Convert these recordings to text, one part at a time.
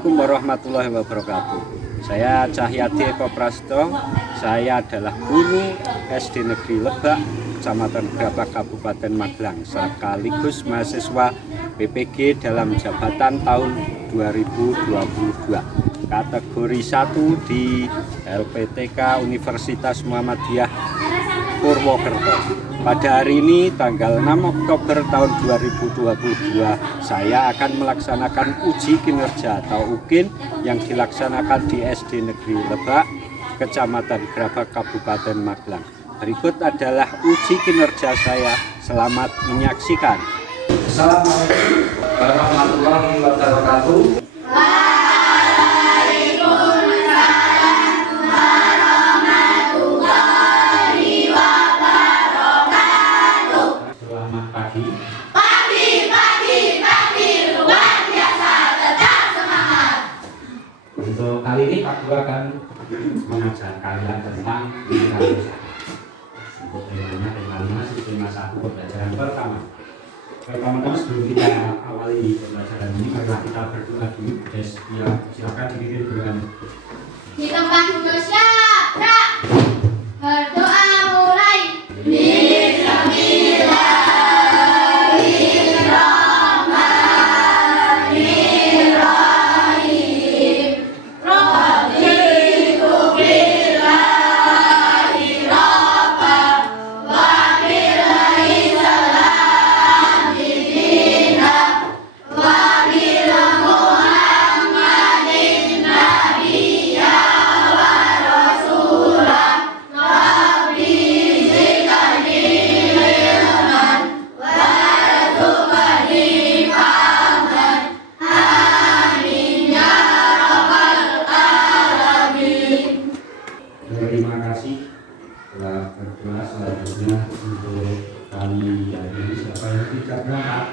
Assalamualaikum warahmatullahi wabarakatuh. Saya Cahyadi Eko Prasto. Saya adalah guru SD Negeri Lebak, Kecamatan Grabak, Kabupaten Magelang, sekaligus mahasiswa PPG dalam jabatan tahun 2022. Kategori 1 di LPTK Universitas Muhammadiyah Purwokerto. Pada hari ini tanggal 6 Oktober tahun 2022 saya akan melaksanakan uji kinerja atau UKIN yang dilaksanakan di SD Negeri Lebak, Kecamatan Grabak, Kabupaten Magelang. Berikut adalah uji kinerja saya. Selamat menyaksikan. Assalamualaikum warahmatullahi wabarakatuh. Untuk kali ini Pak Guru akan mengajar kalian tentang mineralisasi. Untuk temanya tema 1 pembelajaran pertama. Teman-teman, sebelum kita awali pembelajaran ini, marilah kita berdoa dulu. Silakan dipimpin dengan di tempat duduk siap, berdoa mulai. Terima kasih telah berdoa. Selanjutnya untuk kami yang ini siapa yang tidak berangkat?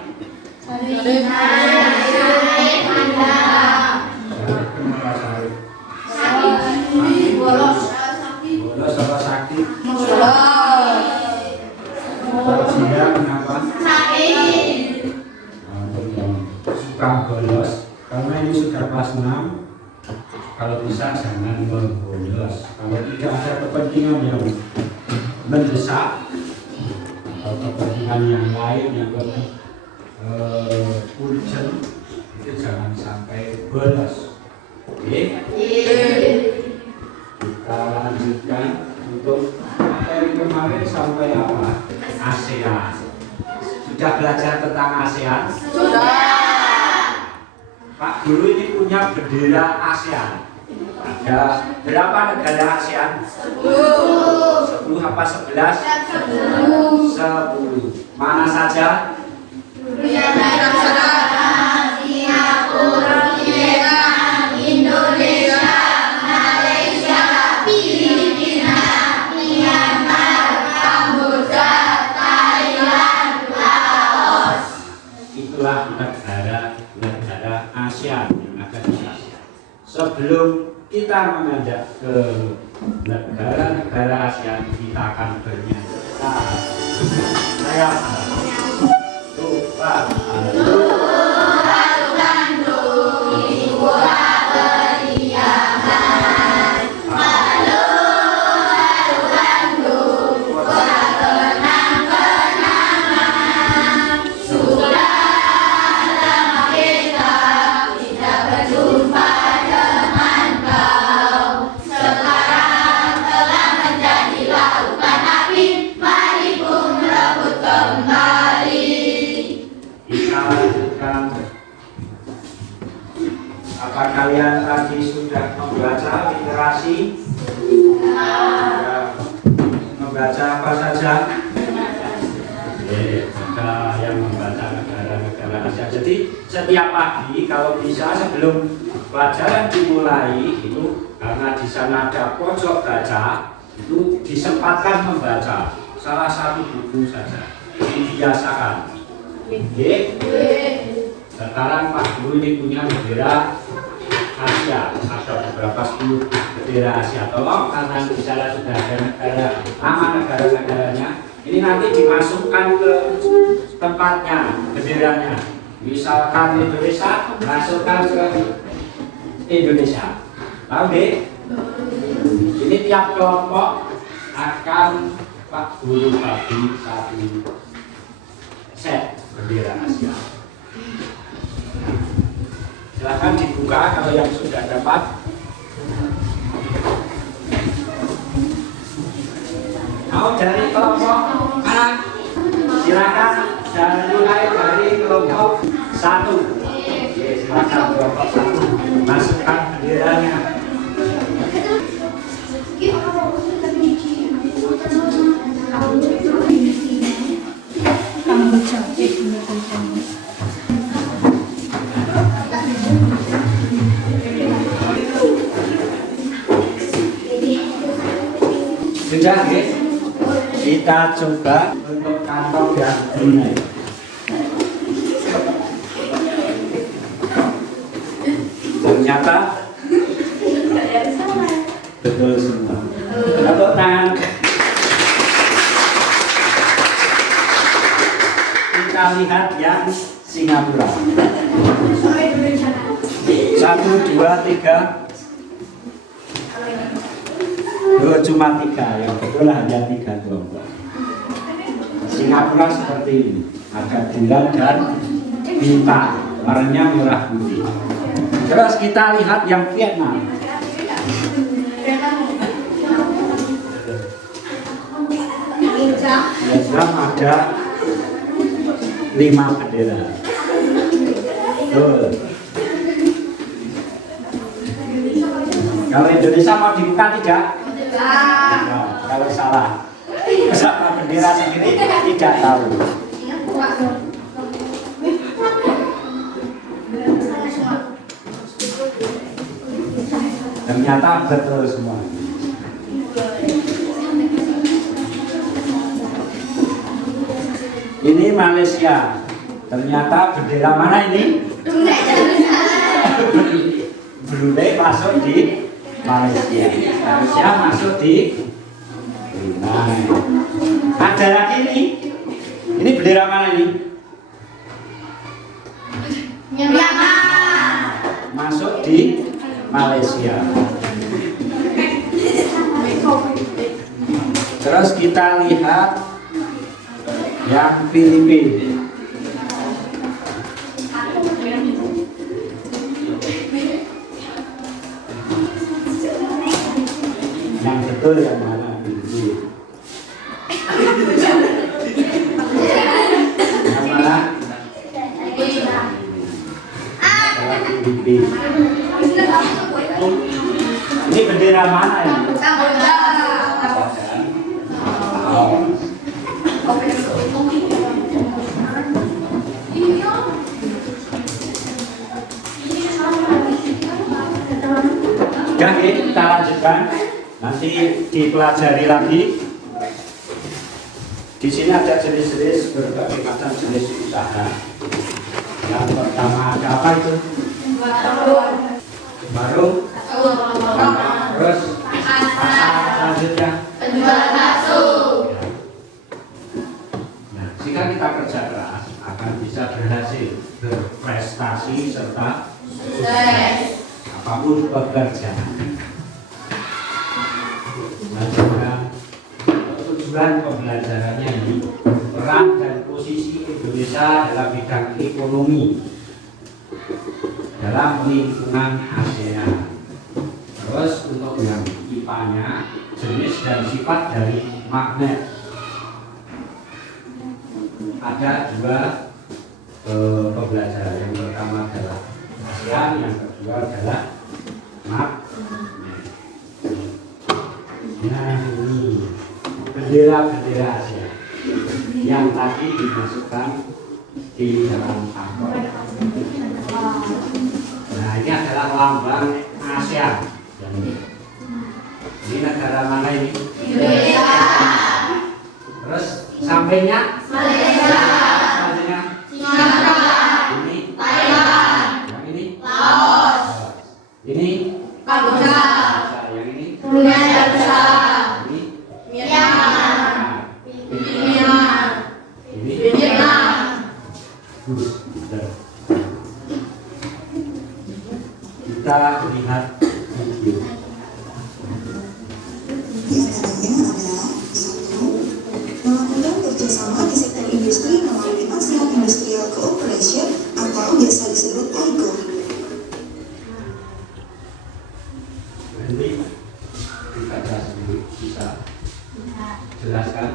Bolos apa sakit? Dia kenapa? Untuk yang suka bolos, karena ini sudah kelas 6, kalau bisa jangan membolos. Kalau tidak ada kepentingan yang mendesak atau kepentingan yang lain yang lebih urgent, itu jangan sampai bolos. Oke? Kita lanjutkan untuk materi kemarin sampai apa? ASEAN. Sudah belajar tentang ASEAN? Pak Guru ini punya bendera ASEAN. Ada berapa negara ASEAN? 10 apa 11? 10. Mana saja? Singapura, Vietnam, Indonesia, Malaysia, Filipina, Myanmar, Kamboja, Thailand, Laos. Itulah negara ASEAN yang ada di ASEAN. Sebelum kita menghadap ke negara-negara ASEAN, kita akan bernyanyi. Saya lupa. Apa kalian tadi sudah membaca literasi? Membaca apa saja? Ada yang membaca negara-negara Asia. Jadi setiap pagi kalau bisa sebelum pelajaran dimulai itu, karena di sana ada pojok baca, itu disempatkan membaca salah satu buku saja. Dibiasakan. Sekarang Pak Guru ini punya bendera Asia, ada beberapa 10 bendera Asia. Tolong karena di sana sudah ada nama negara-negaranya, ini nanti dimasukkan ke tempatnya benderanya. Misalkan Indonesia, masukkan ke Indonesia. Tahu deh? Ini tiap kelompok akan Pak Guru bagi satu set bendera Asia. Silahkan dibuka kalau yang sudah dapat. Mau dari kelompok mana? Silakan mulai dari kelompok 1. Silakan kelompok 1 masukkan benderanya. Sudah ya? Kita coba untuk kantong dan Brunei. Ternyata betul semua. Tepuk tangan. Kita lihat yang Singapura. 1, 2, 3. Oh, cuma 3, yang betul hanya 3 kelompok. Singapura seperti ini, ada bulan dan bintang, warnanya merah putih. Terus kita lihat yang Vietnam. Vietnam ada 5 bendera. Betul. Kalau Indonesia mau dibuka tidak? Nah, kalau salah sama bendera sendiri tidak tahu. Ternyata betul semua. Ini Malaysia. Ternyata bendera mana ini? Brunei masuk di Malaysia. Malaysia masuk di Brunei. Ada lagi ini. Ini bendera mana ini? Myanmar. Masuk di Malaysia. Terus kita lihat yang Filipina. Yang betul yang mana? Yang mana? Ini bendera mana ya? Oh. Oke, kita lanjutkan. Nanti dipelajari lagi. Di sini ada jenis-jenis berbagai macam jenis usaha. Yang pertama ada apa itu? Warung. Terus pasar selanjutnya. Penjualan bakso. Nah, jika kita kerja keras akan bisa berhasil, berprestasi serta sukses apapun pekerjaan. Lanjutkan tujuan pembelajarannya ini peran dan posisi Indonesia dalam bidang ekonomi dalam lingkungan ASEAN. Terus untuk yang IPA-nya jenis dan sifat dari magnet. Ada 2 pembelajaran. Yang pertama adalah ASEAN, yang kedua adalah magnet. Nah, ini bendera-bendera Asia yang tadi dimasukkan di dalam amplop. Nah, ini adalah lambang ASEAN. Ini negara mana ini? Indonesia. Terus sampingnya? Malaysia. Selanjutnya? Singapura. Ini? Thailand. Yang ini? Laos. Ini? Kamboja. Yang ini? Brunei Darussalam. Ini? Myanmar. Myanmar. Ini? Vietnam. Kita lihat Kita sendiri bisa jelaskan.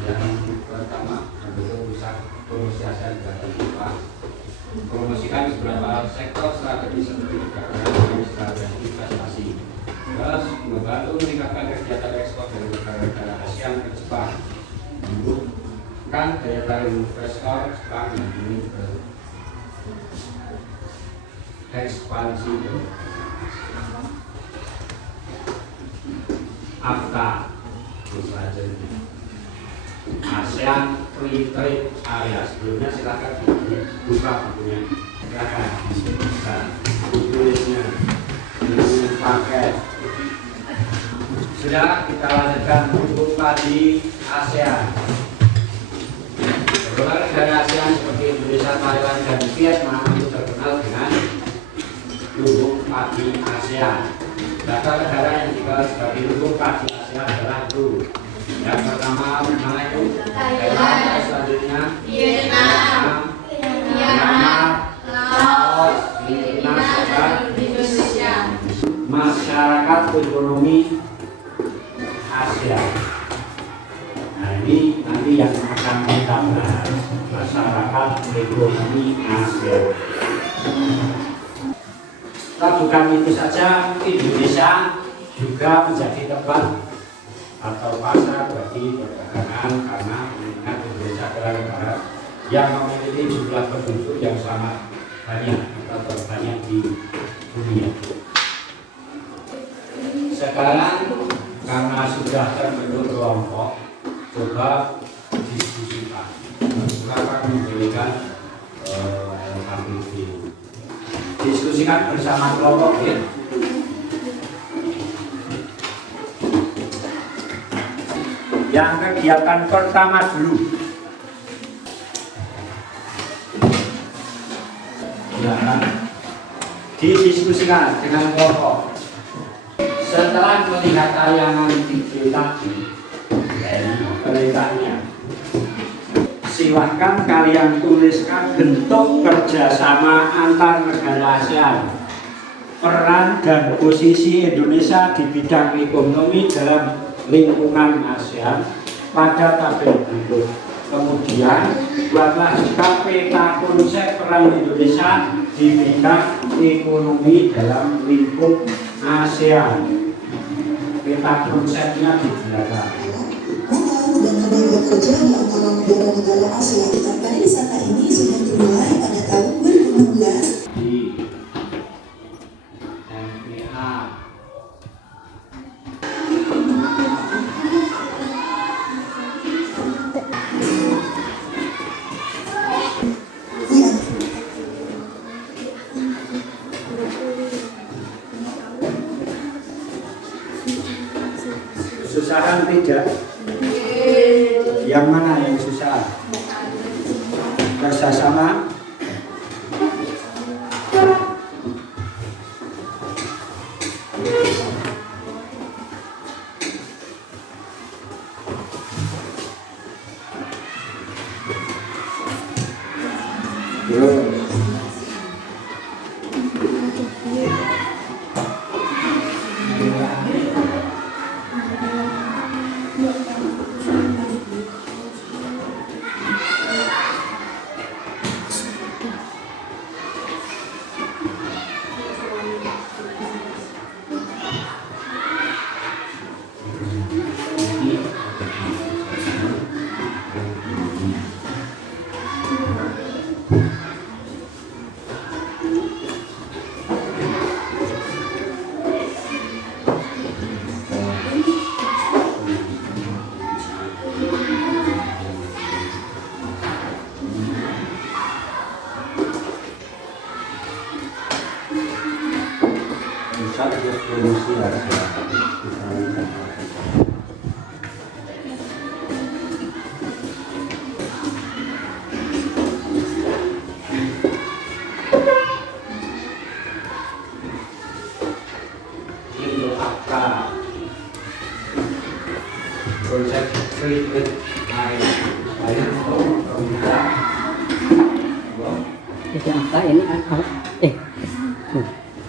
Yang pertama bentuk pusat promosi ASEAN dan IPA. Promosikan beberapa sektor strategis seperti perdagangan, dan investasi. Terus membantu meningkatkan kegiatan ekspor dari negara-negara ASEAN ke Jepang. Menumbuhkan daya tarik investor Jepang yang ingin berekspansi ke AFTA, ASEAN Free Trade Area. Sebelumnya silakan buka bukunya, silakan bisa tulisnya pakai. Sudah, kita lanjutkan untuk padi ASEAN. Beberapa negara ASEAN seperti Indonesia, Thailand, dan Vietnam itu terkenal dengan lumbung padi ASEAN. Data negara yang dikenal sebagai lumbung padi ASEAN adalah itu. Yang pertama mana itu? Thailand. Selanjutnya Vietnam, Myanmar, Laos, Filipina, dan Indonesia. masyarakat ekonomi ASEAN. Nah, ini nanti yang akan kita bahas, masyarakat ekonomi ASEAN. Nah, bukan itu saja, Indonesia juga menjadi tempat atau pasar bagi perdagangan karena mengingat Indonesia adalah negara yang memiliki jumlah penduduk yang sangat banyak atau terbanyak di dunia. Sekarang karena sudah terbentuk kelompok, coba diskusikan. Silakan memberikan diskusikan bersama kelompok ya. Yang kegiatan pertama dulu. Ya, didiskusikan dengan kelompok. Setelah melihat tayangan video tadi, perintahnya, silahkan kalian tuliskan bentuk kerjasama antar negara ASEAN, peran dan posisi Indonesia di bidang ekonomi dalam lingkungan ASEAN pada tabel berikut. Kemudian buatlah juga peta konsep peran Indonesia di bidang ekonomi dalam lingkup ASEAN. Peta konsepnya di belakang. Dan kerja di antara negara-negara ASEAN. Pariwisata ini sudah dimulai pada tahun 2016. Di MPA. Kesusahan tidak? Yang mana yang susah? Kerjasama? Project Free Trade Area. Saya untuk permintaan. Jadi apa ini?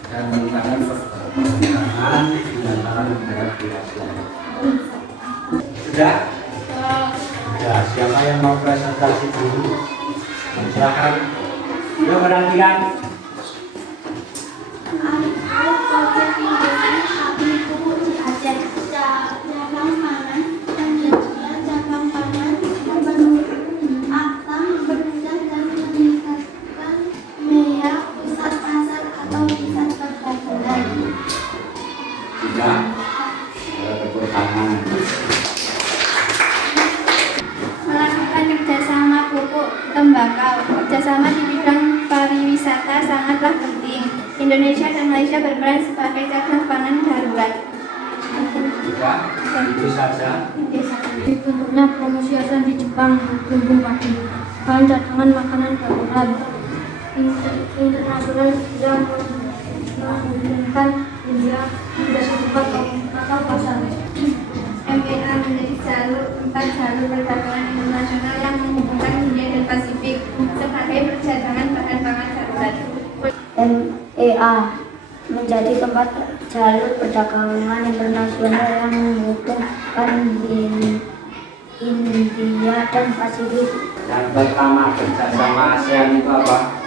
Dan menggunakan kerjasama di antara negara di Asia. Sudah? Ya, siapa yang mau presentasi dulu? Silakan. Yuk perhatikan. Sudah? Tepuk tangan. Melakukan kerjasama pupuk tembakau. Kerjasama di bidang pariwisata sangatlah penting. Indonesia dan Malaysia berperan sebagai cadangan pangan darurat. Sudah? Itu saja. Bentuknya promosi ASEAN di Jepang, lumbung padi, bahan cadangan makanan darurat, internasional yang memungkinkan India menjadi tempat atau pasar. MPA menjadi tempat jalur perdagangan internasional yang menghubungkan India dan Pasifik sebagai perdagangan bahan pangan darurat. MEA menjadi tempat jalur perdagangan internasional yang menghubungkan India dan Pasifik. Yang pertama, kerjasama ASEAN itu apa?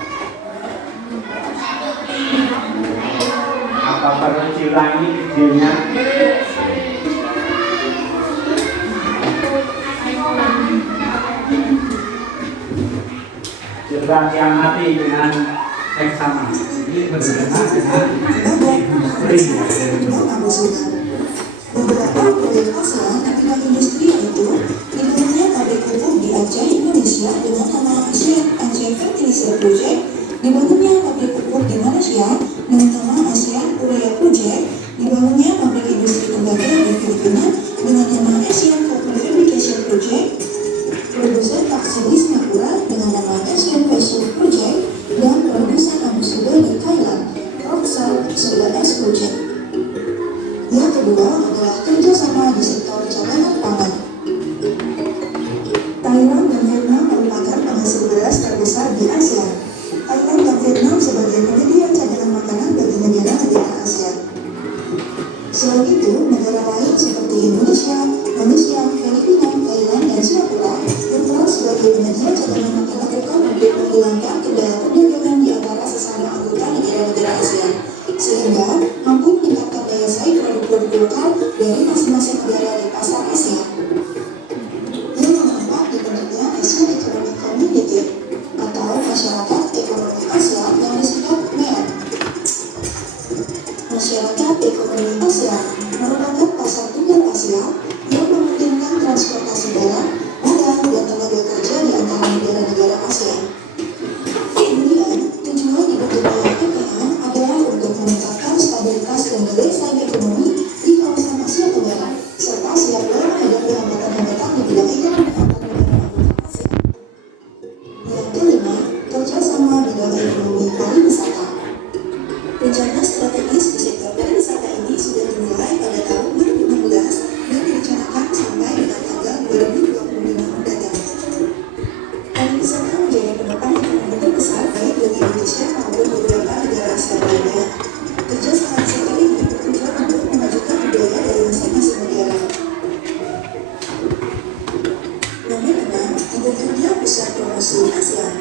Apa perlu diulangi idenya? Coba diamati dengan seksama. Ini berkenaan dengan industri. Beberapa proyek ASEAN akibat industri yaitu dibangunnya pabrik pupuk di Aceh, Indonesia dengan nama ASEAN Fertilizer Project, dibangunnya pabrik pupuk di Malaysia dengan nama ASEAN Urea Project, dibangunnya pabrik industri tembakau di Filipina dengan nama ASEAN Copper Fabrication Project, produsen vaksin di Singapura dengan nama ASEAN Fashion Project, dan produsen abu-suda di Thailand, Rocksalt Soda S Project. Yang kedua adalah kerjasama di sektor cadangan pangan. Thailand dan Vietnam merupakan penghasil beras terbesar di ASEAN. Thailand dan Vietnam sebagai penyedia cadangan makanan bagi negara-negara ASEAN. Selain itu, negara lain seperti Indonesia, Malaysia, Filipina, Thailand, dan Singapura berperan sebagai penyedia cadangan makanan lokal untuk menghilangkan kendala perdagangan di antara sesama anggota negara-negara ASEAN, sehingga mampu meningkatkan daya saing produk-produk lokal dari masing-masing negara di pasar ASEAN. Yang keempat dibentuknya ASEAN Economic Community atau Masyarakat Ekonomi ASEAN yang disingkat MEA. Masyarakat Ekonomi ASEAN merupakan pasar tunggal ASEAN yang memungkinkan transportasi barang, modal, dan tenaga kerja di antara negara-negara ASEAN. Kemudian, tujuan dibentuknya MEA adalah untuk meningkatkan stabilitas dan daya saing ekonomi di kawasan Asia Tenggara, serta siap dalam menghadapi hambatan-hambatan di bidang ekonomi antar negara anggota ASEAN. Yang kelima, kerjasama bidang ekonomi pariwisata. Rencana strategis di sektor pariwisata ini sudah dimulai pada tahun 2016 dan direncanakan sampai dengan tanggal 2025 mendatang. Pariwisata menjadi penopang ekonomi terbesar baik bagi Indonesia maupun beberapa negara ASEAN lainnya. Kerjasama di sektor ini bertujuan untuk memajukan budaya dari masing-masing negara. Nomor 6, dibentuknya pusat promosi ASEAN.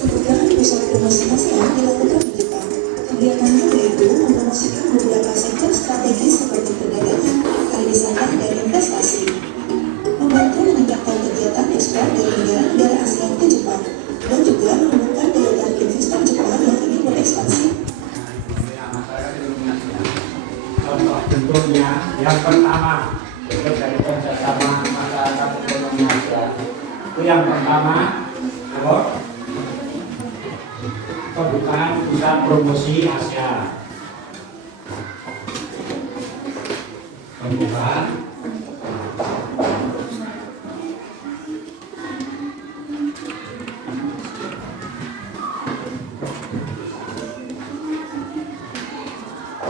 Pembukaan pusat promosi ASEAN dilakukan di Jepang. Kegiatannya yaitu mempromosikan beberapa sektor strategis seperti perdagangan, pariwisata, dan investasi. Membantu meningkatkan kegiatan ekspor dari negara-negara ASEAN ke Jepang, dan juga menumbuhkan daya tarik investor Jepang yang ingin berekspansi. Contoh bentuknya yang pertama itu dari kerjasama masyarakat ekonomi ASEAN. Itu yang pertama, apa? Pembukaan pusat promosi ASEAN. Pembukaan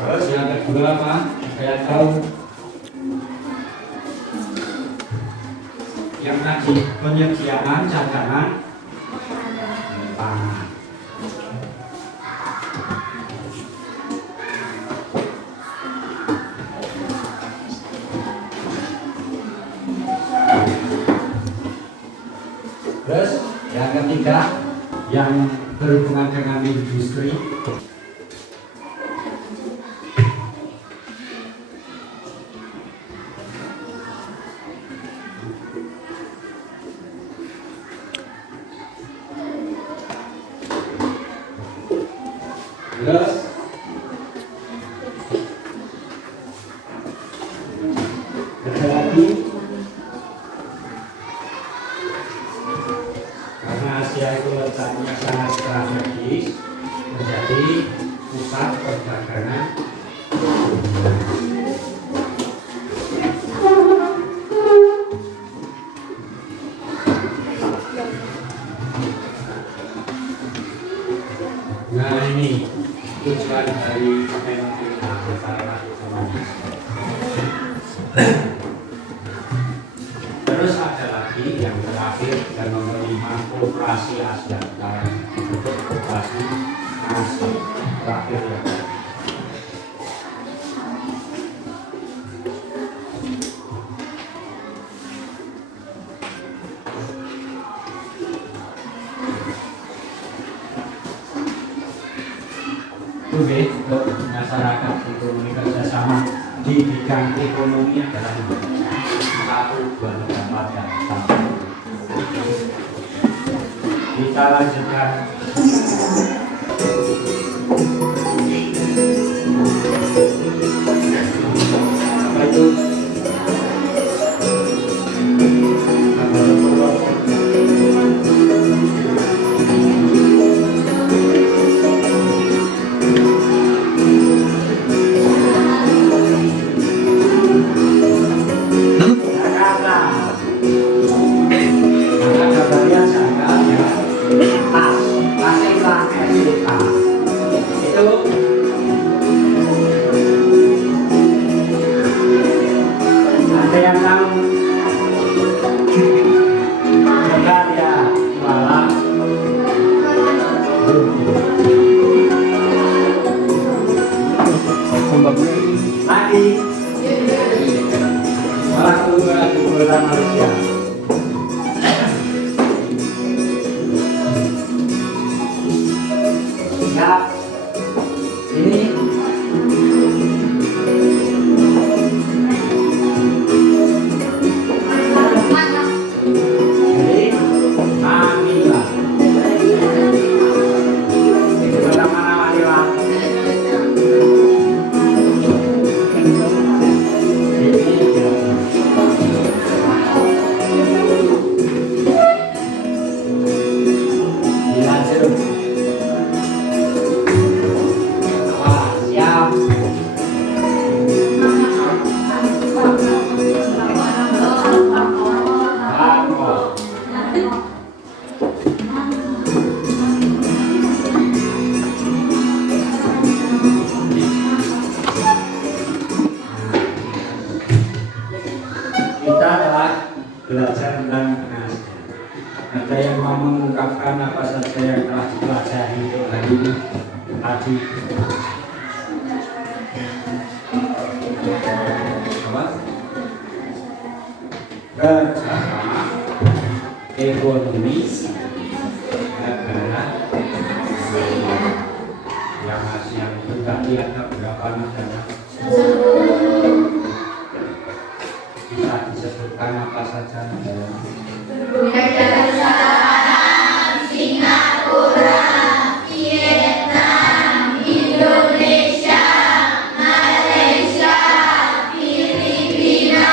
terus yang kedua apa? Saya tahu yang tadi penyediaan cadangan pangan. tiga yang berhubungan dengan industri. Terus ada lagi, karena Asia itu letaknya sangat strategis menjadi pusat perdagangan. Nah ini tujuan dari fenomena masyarakat ekonomi. Terus ada lagi yang terakhir dan nomor 5, operasi Asia Tenggara. Untuk operasi Asia terakhir ya. Oke, untuk masyarakat ekonomi kerjasama di bidang ekonomi adalah 1, 2, 3, 4 yang sama. Kita lanjutkan. Apa itu? Belajar tentang Asia. Ada yang mau mengungkapkan apa saja yang telah dipelajari untuk hari ini tadi? Apa? Kerjasama ekonomi negara yang Asia itu tadi ada berapa negara? Bisa disebutkan apa saja negara? Singapura, Vietnam, Indonesia, Malaysia, Filipina,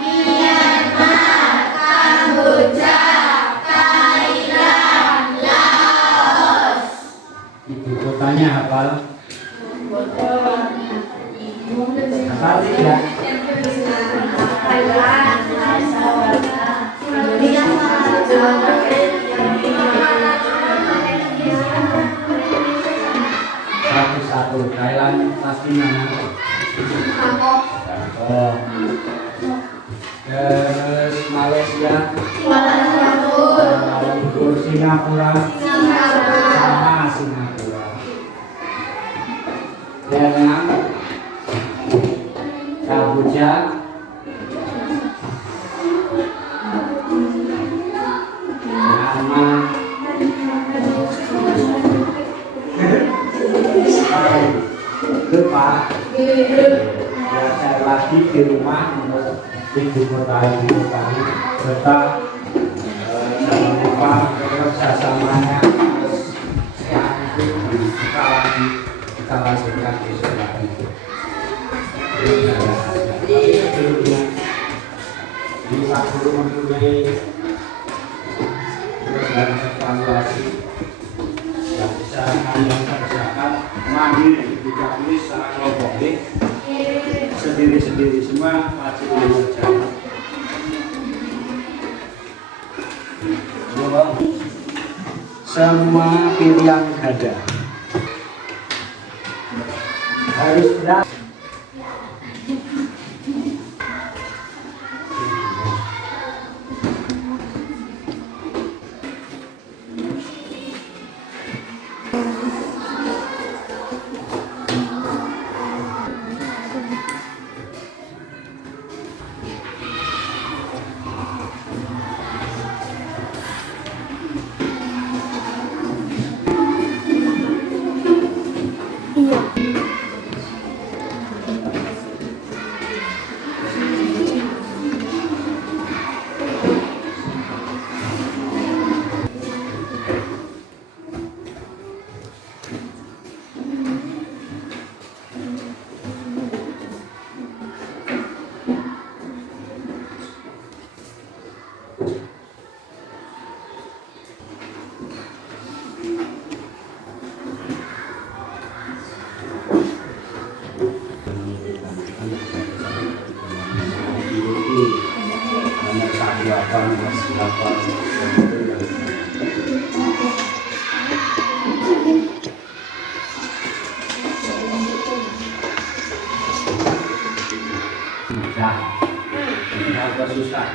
Myanmar, Kamboja, Thailand, Laos. Ibu kotanya apa? Apa tidak? Satu-satu. Thailand pasti mana? Bangkok. Terus Malaysia. Singapura. Sama Singapura. Vietnam. Kamboja. Myanmar, belajar lagi di rumah untuk ibu kota serta jangan lupa kerjasamanya kita lanjutkan besok lagi. Bila guru mempunyai program evaluasi yang bisa kalian kerjakan mandiri, tidak boleh secara kelompok, sendiri-sendiri semua wajib mengerjakan. Semua pilihan ada harus berat. Susah.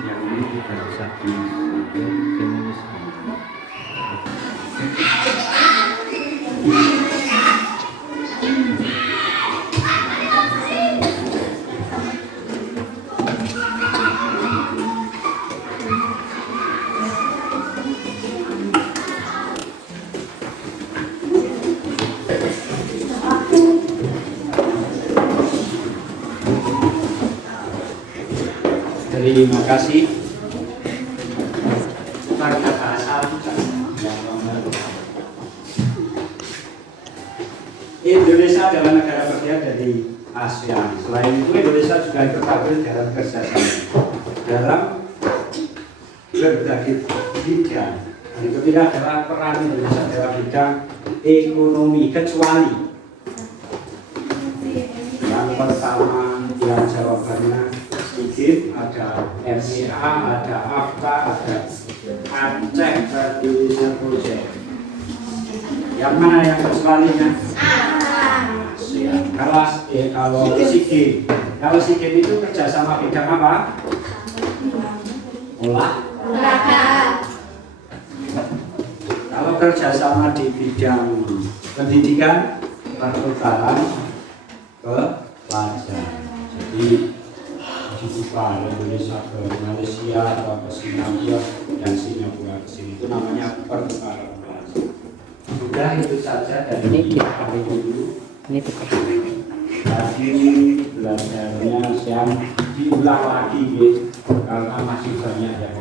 Yang ini kita bisa terima kasih warga bahasa Indonesia adalah negara bagian dari ASEAN. Selain itu Indonesia juga ikut tampil dalam kerjasama dalam berbagai bidang. Yang ketiga adalah peran Indonesia dalam bidang ekonomi, kecuali yang pertama yang jawabannya sedikit, ada MEA, ada AFTA, ada Aceh Indonesia Project. Yang mana yang kecualinya? Kalau SEA Games itu kerjasama bidang apa? Olahraga. Kalau kerjasama di bidang pendidikan, pertukaran ke pelajar. Jadi dibuka Indonesia ke Malaysia atau ke Singapura dan Singapura ke sini, itu namanya pertukaran pelajar. Sudah itu saja dari kami dulu. Ini tukar. Tadi belajarnya yang diulang lagi, karena masih banyak yang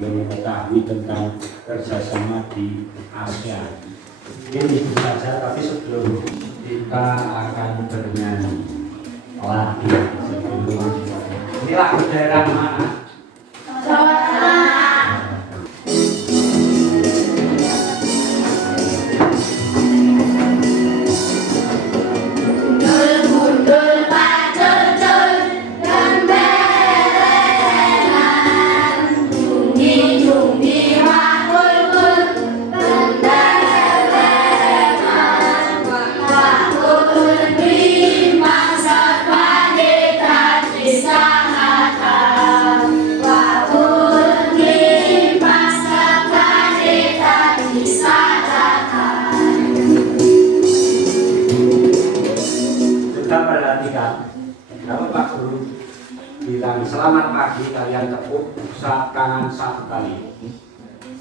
belum mengetahui tentang kerjasama di ASEAN. Ini itu saja, tapi sebelum kita akan bernyanyi lagi, ini lagu daerah mana? Sahata selamat pagi kalian tepuk tangan satu kali.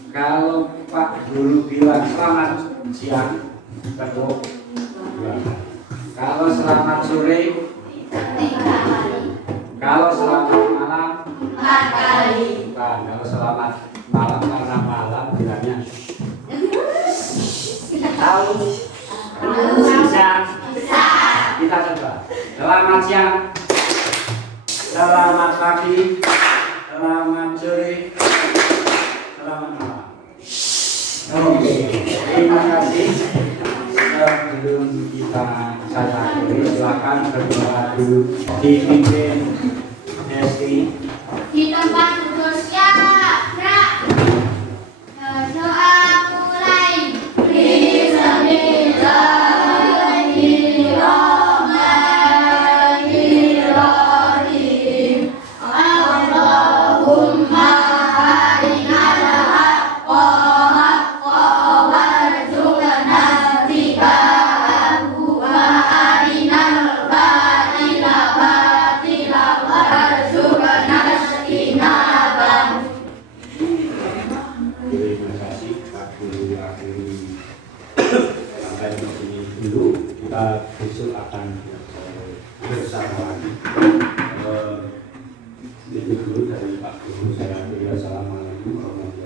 Kalau Pak Guru bilang selamat siang, tepuk 2 kali. Kalau selamat sore, 3 kali. kalau selamat malam, 4 kali. bukan. Kalau selamat malam karena malam bilangnya tahu. Siang. Kita coba. Selamat siang. Selamat pagi. Selamat sore. Selamat malam. Oke. Terima kasih. Sebelum kita saya akhiri, silakan berdoa dulu dipimpin Desti. Di tempat duduk siap, gerak. Doa mulai. Bismillahirrahmanirrahim. Allahumma arinal haqqa haqqa warzuqna ittiba'ahu wa arinal batila batila warzuqna ijtinabahu. Terima kasih Pak Guru akhiri sampai di sini dulu. Kita besok akan bersama lagi. Itu dulu dari Pak Guru. Saya akhiri. Assalamualaikum warahmatullahi wabarakatuh.